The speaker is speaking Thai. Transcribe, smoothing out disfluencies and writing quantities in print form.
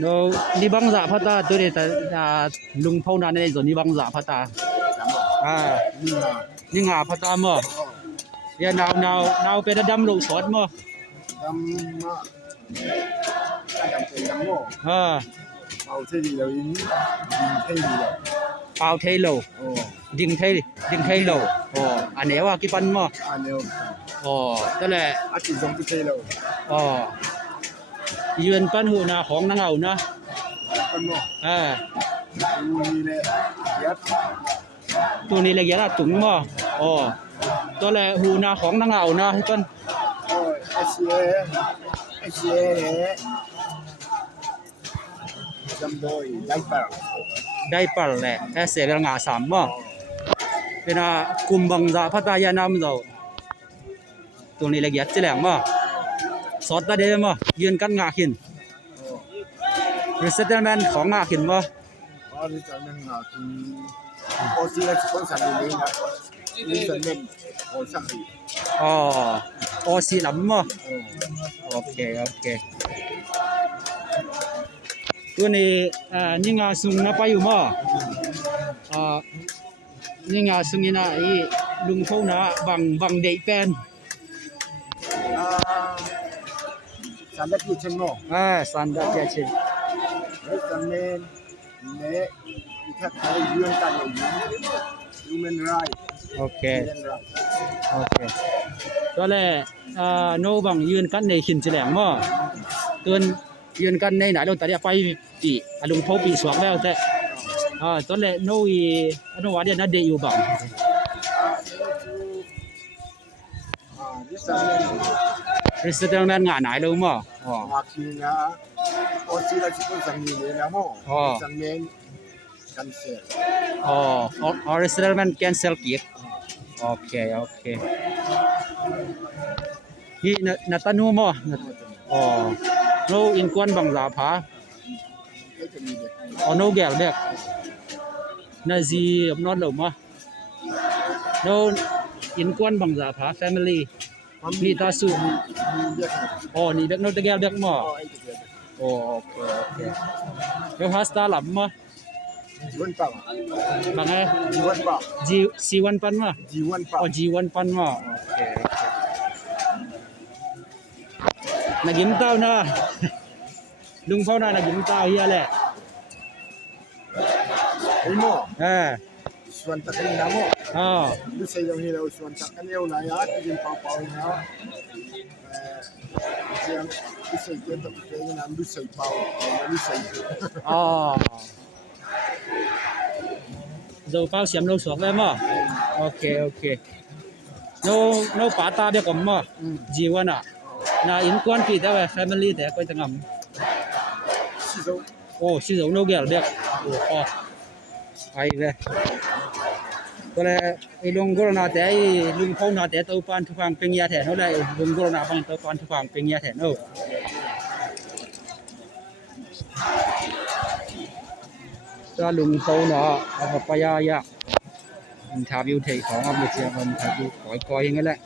no ni bang za phata tu ni ta lung phau na nei zo ni bang za phata ni nga phata mo ya nào pe da dam lo sot mo dam ma dam pe dam mo bao thế gì đâu in thế gì đâu bao thế lo ding thế lo anh em à cái pan mo anh em đó là anh chỉ dùng cái thế đâuยืนปั้นหูนาของนางเอานะตัวนี้เลยยัดถุงมั้งตัวแรกหูนาของนางเอานะให้ปั้นจำได้ได้เปล่าแหละเสียงาสามมั้งเป็นกุมบังจะพัทยาน้ำเราตัวนี้เลยยัดเจริญมั้งสอดตาเดียวมั้งยืนกันงาขินresettlement ของงาขินมั้งresettlement งาขินโอซีและสปอนเซอร์นี่นะ resettlement โอซักโอซีลำมั้งโอเคตัวนี้นี่งาซุงนะไปอยู่มั้งนี่งาซุงนี่นะลุงเขานะบังเดย์เป็นสันดาพิเชนโมสันดาพิเชนresettlement เนี่ยที่ถ้าใครยืนกันอยู่ human right โอเคตัวแรกโนบังยืนกันในขินเฉลียงมั้งตัวยืนกันในไหนเราแต่เดี๋ยวไปปีลุงเขาปีสวกแล้วแต่ตัวแรกโนว่าเดี๋ยวนัดเดย์อยู่บังresettlement งานไหนรู้มั้งงาขินนะโอซีและสปอนเซอร์นี่นะมั้ง resettlement cancel resettlement cancel กี่โอเคนี่นัตนูมั้งเราอินควนบังลาผาโนแกลเด็กนาซีนอตหรือมั้งเราอินควนบังลาผา family มีตาสูนี่เด็กโนตแกลเด็กมั้งโอเคเราฮัสตาหลับมั้งบางไงG1 ปันมั้งG1 ปันมั้งโอเคนักยิมเต้านะลุงเขานะนักยิมเต้าเฮียแหละไอ้โม่ส่วนตะกันนะโม่ดูใส่ยังไงเราส่วนตะกันเอาหน่อยที่ยิมเป่าๆนะเสียงดูใส่เกินตะกันนะดูใส่เป่าดูใส่dầu bao xiêm lâu xuống em à ok no pata biết không mà jiwan à na in quan kỳ đó là family thế coi thằng si dấu no gel biết ai về có lẽ lùng corona thế lùng phong na thế tàu pan thu phang ping ya thế nó lại lùng corona bằng tàu pan thu phang ping ya thế nóก็ลุงเขาเนาะเอาไปยากอินทาวิวเทของอเมริกาอินทาวิวก่อยๆอย่างนั้นแหละ